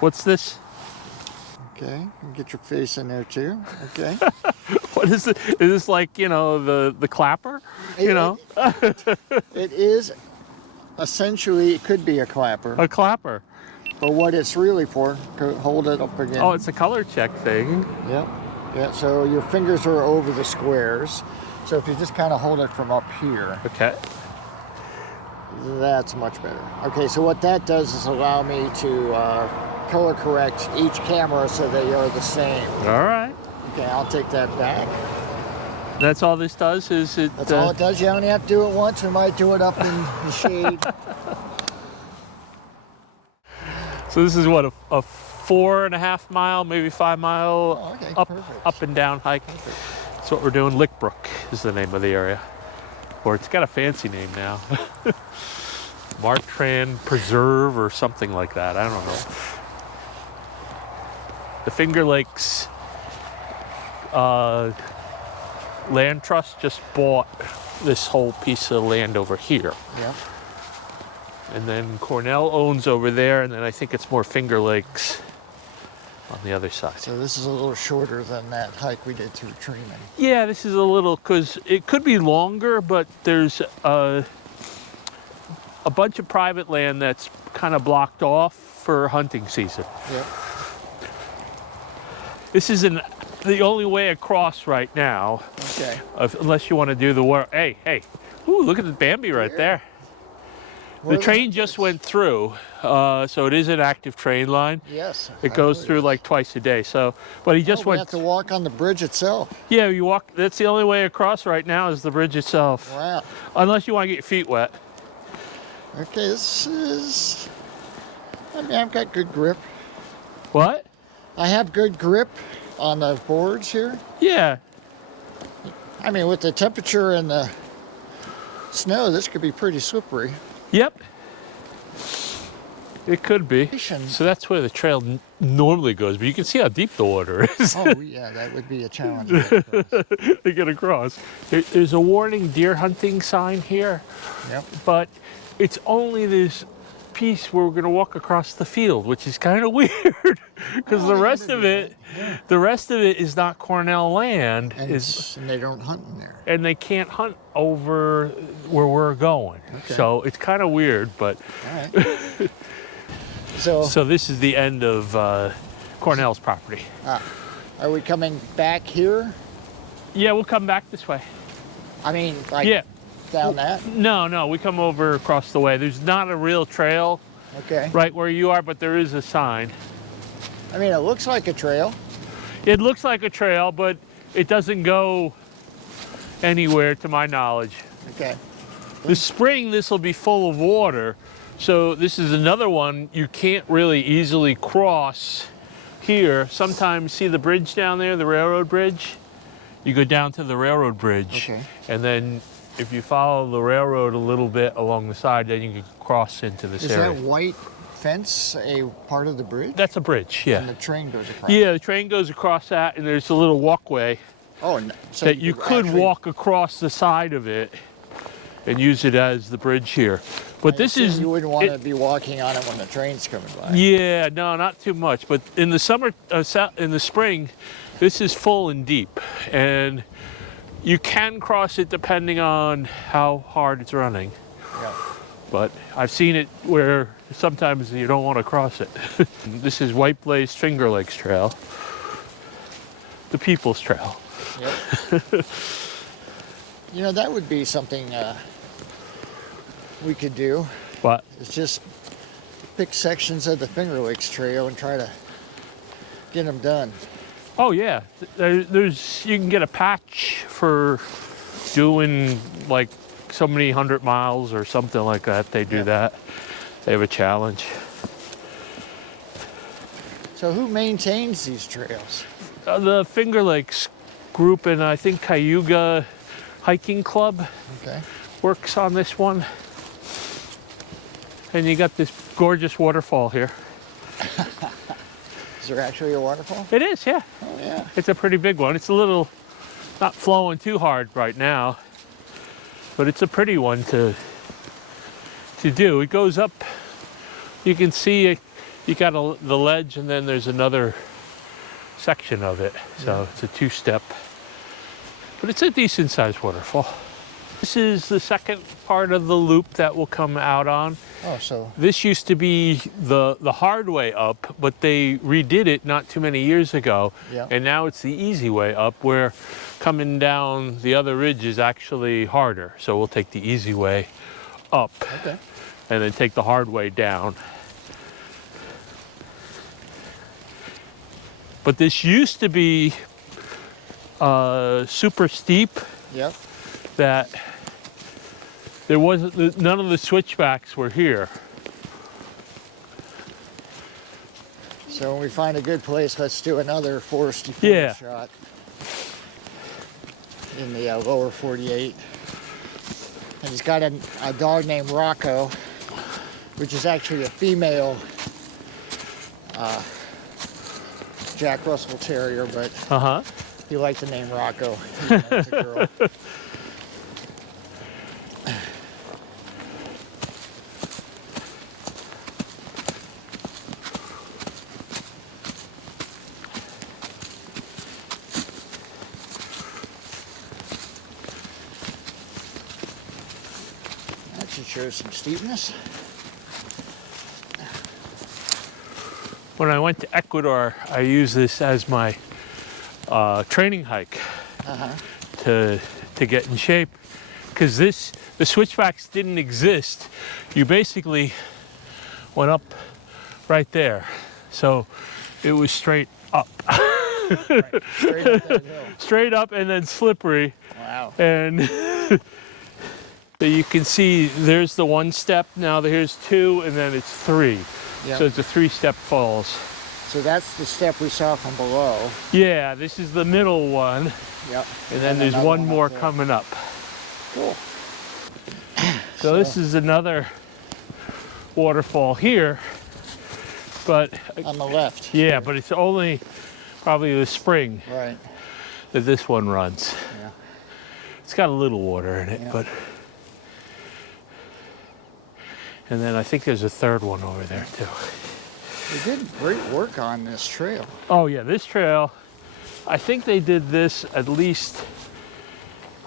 What's this? Okay, get your face in there too. Okay. What is it? Is this like, you know, the clapper? You know? It is essentially, it could be a clapper. A clapper. But what it's really for, to hold it up again. Oh, it's a color check thing. Yep. Yeah, so your fingers are over the squares. So if you just kind of hold it from up here. Okay. That's much better. Okay, so what that does is allow me to color correct each camera so they are the same. All right. Okay, I'll take that back. That's all this does? Is it? That's all it does. You only have to do it once. We might do it up in the shade. So this is what, a 4.5 mile, maybe 5 mile up and down hike. Perfect. That's what we're doing. Lick Brook is the name of the area. Or it's got a fancy name now. Martran Preserve or something like that. I don't know. The Finger Lakes Land Trust just bought this whole piece of land over here. Yep. And then Cornell owns over there, and then I think it's more Finger Lakes on the other side. So this is a little shorter than that hike we did through Truman. Yeah, this is a little, because it could be longer, but there's a bunch of private land that's kind of blocked off for hunting season. Yep. This is the only way across right now. Okay. Unless you want to do the work. Hey. Ooh, look at the Bambi right there. The train just went through, so it is an active train line. Yes. It goes through like twice a day. So, but he just we went. have to walk on the bridge itself. Yeah, you walk. That's the only way across right now is the bridge itself. Wow. Unless you want to get your feet wet. Okay, this is. I mean, I've got good grip. What? I have good grip on the boards here. Yeah. I mean, with the temperature and the snow, this could be pretty slippery. Yep. It could be. So So that's where the trail normally goes, but you can see how deep the water is. Oh, yeah, that would be a challenge. To get across. There's a warning deer hunting sign here, Yep. but it's only this piece where we're going to walk across the field, which is kind of weird because the rest of it, is not Cornell land, And they don't hunt in there. and they can't hunt over where we're going. Okay. So it's kind of weird, but All right. So this is the end of Cornell's property. are we coming back here? Yeah, we'll come back this way. I mean, like Yeah. down that? No, we come over across the way. There's not a real trail Okay. right where you are, but there is a sign. I mean, it looks like a trail. It looks like a trail, but it doesn't go anywhere to my knowledge. Okay. This spring, this will be full of water. So this is another one you can't really easily cross here. Sometimes, see the bridge down there, the railroad bridge? You go down to the railroad bridge. Okay. And then if you follow the railroad a little bit along the side, then you can cross into this area. Is that white fence a part of the bridge? That's a bridge, yeah. And the train goes across? Yeah, the train goes across that, and there's a little walkway Oh, and so that you could actually- walk across the side of it and use it as the bridge here. But this is... You wouldn't want to be walking on it when the train's coming by. Yeah, no, not too much. But in the summer, in the spring, this is full and deep. And you can cross it depending on how hard it's running. Yeah. But I've seen it where sometimes you don't want to cross it. This is White Blaze Finger Lakes Trail. The People's Trail. Yep. You know, that would be something we could do. What? It's just pick sections of the Finger Lakes Trail and try to get them done. Oh yeah, there's you can get a patch for doing like so many 100 miles or something like that. They do that. They have a challenge. So who maintains these trails? The Finger Lakes group and I think Cayuga Hiking Club Okay. works on this one. And you got this gorgeous waterfall here. Is there actually a waterfall? It is, yeah. Oh, yeah. It's a pretty big one. It's a little, not flowing too hard right now, but it's a pretty one to do. It goes up, you can see it You got the ledge, and then there's another section of it. So it's a two-step. But it's a decent-sized waterfall. This is the second part of the loop that we'll come out on. Oh, so This used to be the hard way up, but they redid it not too many years ago. Yeah. And now it's the easy way up, where coming down the other ridge is actually harder. So we'll take the easy way up, okay. and then take the hard way down. But this used to be super steep, Yep. that there wasn't, none of the switchbacks were here. So when we find a good place, let's do another foresty Yeah. shot in the lower 48. And he's got a dog named Rocco, which is actually a female Jack Russell Terrier, but he liked the name Rocco. It's a girl. That should show some steepness. When I went to Ecuador, I used this as my training hike to get in shape, because the switchbacks didn't exist. You basically went up right there, so it was straight up. Right, straight up that hill. Straight up and then slippery. Wow. And so you can see there's the one step, now here's two, and then it's three. Yep. So it's a three-step falls. So that's the step we saw from below. Yeah, this is the middle one. Yep. And then there's another one up more there. coming up. Cool. So this is another waterfall here, but On the left. yeah, but it's only probably the spring Right. that this one runs. Yeah. It's got a little water in it, Yeah. but. And then I think there's a third one over there too. They did great work on this trail. Oh yeah, this trail, I think they did this at least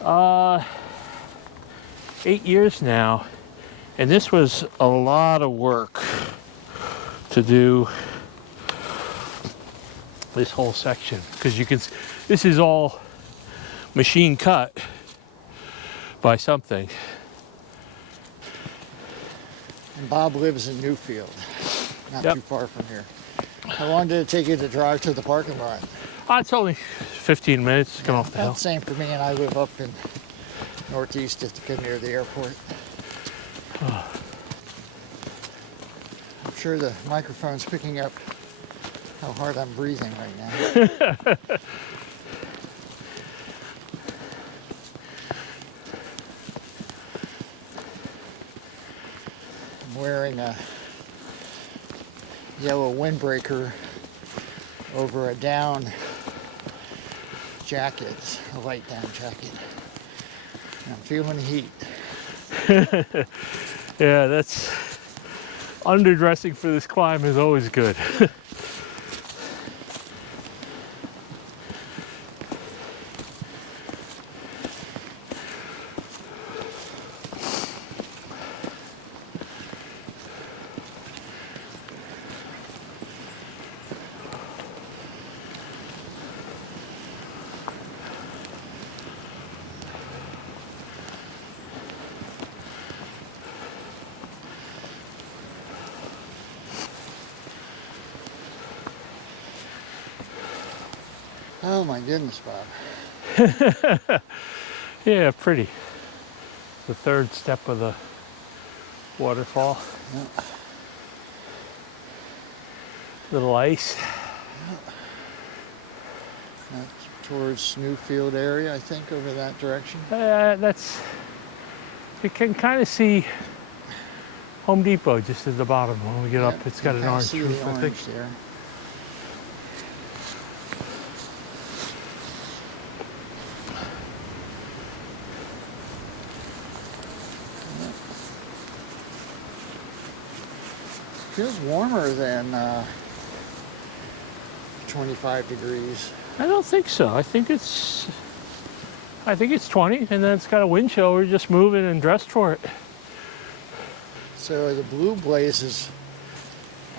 8 years now. And this was a lot of work to do this whole section. Because you can, this is all machine cut by something. And Bob lives in Newfield, not Yep. too far from here. How long did it take you to drive to the parking lot? It's only 15 minutes to come off the hill. About the same for me, and I live up in Northeast Ithaca near the airport. I'm sure the microphone's picking up how hard I'm breathing right now. I'm wearing a yellow windbreaker over a down jacket, a light down jacket. And I'm feeling the heat. Yeah, that's underdressing for this climb is always good. Oh my goodness, Bob. Yeah, pretty. The third step of the waterfall. Yeah. Little ice. That's towards Newfield area, I think, over that direction. You can kind of see Home Depot just at the bottom when we get up. Yeah, It's got you an kinda orange see roof, the I think. orange there. Feels warmer than 25 degrees. I don't think so. I think it's 20, and then it's got a wind chill. We're just moving and dressed for it. So the blue blazes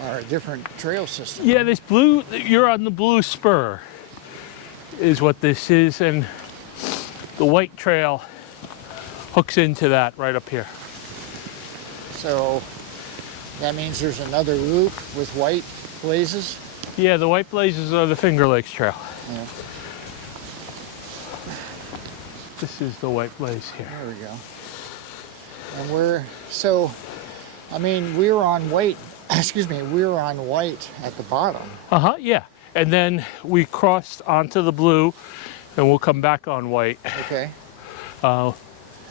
are a different trail system. Yeah, this blue, you're on the blue spur is what this is, and the white trail hooks into that right up here. So that means there's another loop with white blazes. Yeah, the white blazes are the Finger Lakes Trail. Yeah, This is the white blaze here. there we go. And we were on white. Excuse me, we were on white at the bottom. Yeah. And then we crossed onto the blue, and we'll come back on white. Okay. Uh,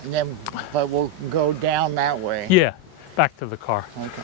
And then, but we'll go down that way. yeah, back to the car. Okay.